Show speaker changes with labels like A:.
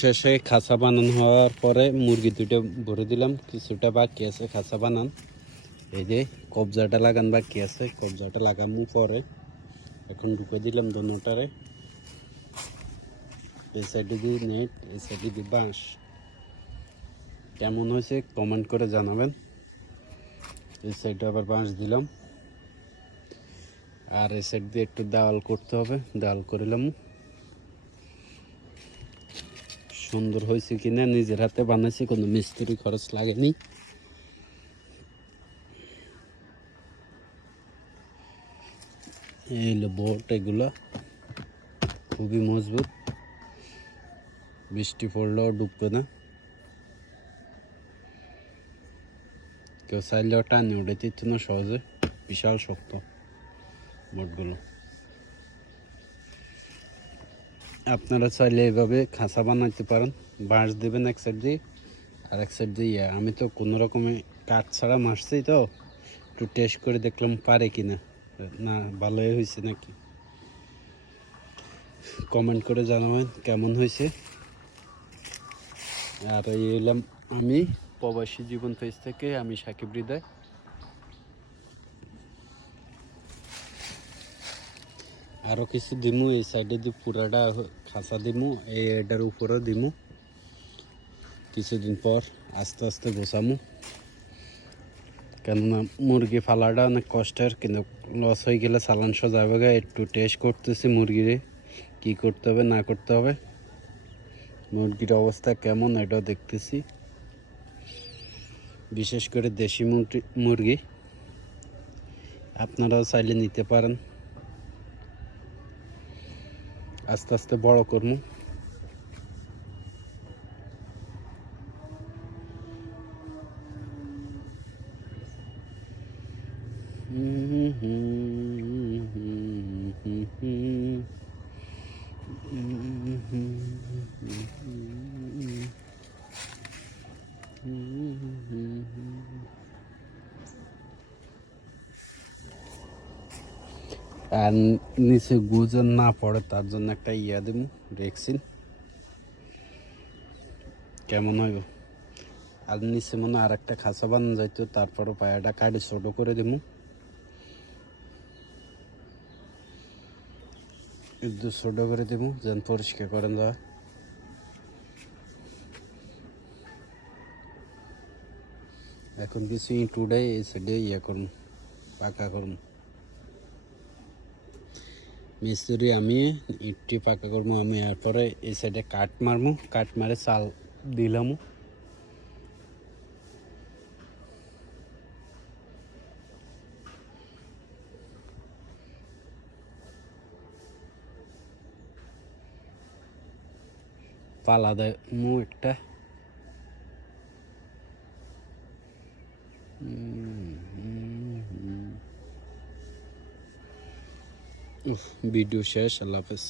A: শেষে খাঁচা বানানো হওয়ার পরে মুরগি দুটো ভরে দিলাম, কিছুটা বাকি আছে খাঁচা বানান। এই যে কবজাটা লাগান বাকি আছে, কবজাটা লাগামু পরে। এখন ঢুকে দিলাম দোনোটারে। এই সাইডে দিয়ে নেট, এই সাইডে দিয়ে বাঁশ। কেমন হয়েছে কমেন্ট করে জানাবেন। এই সাইডে আবার বাঁশ দিলাম। আর এই সাইড দিয়ে একটু দেওয়াল করতে হবে, দেওয়াল করিলাম সুন্দর হয়েছে কিনা, নিজের হাতে বানাইছি, কোনো মিস্ত্রি খরচ লাগেনি। এই হলো বোট, এগুলো খুবই মজবুত। বৃষ্টি পড়লেও ডুববে না। কেউ চাইলেও টানি উঠে দিচ্ছে না সহজে, বিশাল শক্ত বোটগুলো। আপনারা চাইলে এভাবে খাঁচা বানাইতে পারেন। বাঁশ দেবেন এক সাইড দিয়ে, আর এক সাইড দিয়ে আমি তো কোনো রকমে কাঠ ছাড়া মারছি তো, একটু টেস্ট করে দেখলাম পারে কি না না ভালোই হয়েছে নাকি? কমেন্ট করে জানাবেন কেমন হয়েছে। আর এই এলাম আমি প্রবাসী জীবন পেজ থেকে আমি সাকিব হৃদয়। আরও কিছু দিমু, এই সাইডে দিয়ে পুরাটা খাঁচা দিমু, এই এটার উপরেও দিমু। কিছুদিন পর আস্তে আস্তে গোছামু। কেননা মুরগি ফালাটা অনেক কষ্টের, কিন্তু লস হয়ে গেলে চালান যাবে গা। একটু টেস্ট করতেছি মুরগিরে, কি করতে হবে, না করতে হবে। মুরগির অবস্থা কেমন, এটাও দেখতেছি। বিশেষ করে দেশি মুরগি। আপনারাও চাইলে নিতে পারেন। আস্তে আস্তে বড় করব। আর নিচে গুজন না পড়ে, তার জন্য একটা ইয়া দেবো রেক্সিন কেমন হইব আর নিচে মনে আর একটা খাঁচা বানানো যাইতো, তারপরও পায়াটা কাটে ছোটো করে দেব একটু ছোটো করে দেব যেন পরিষ্কার করেন যাওয়া এখন কিছু ইট উড়ে এই সাইডে ইয়ে করুন পাকা করুন মিস্ত্রি আমি, ইটটি পাকা করব আমি, এরপরে এই সাইডে কাঠ মারবো কাঠ মারে চাল দিলামও পালা দেয় একটা। ভিডিও শেষ আল্লাহ হাফেজ।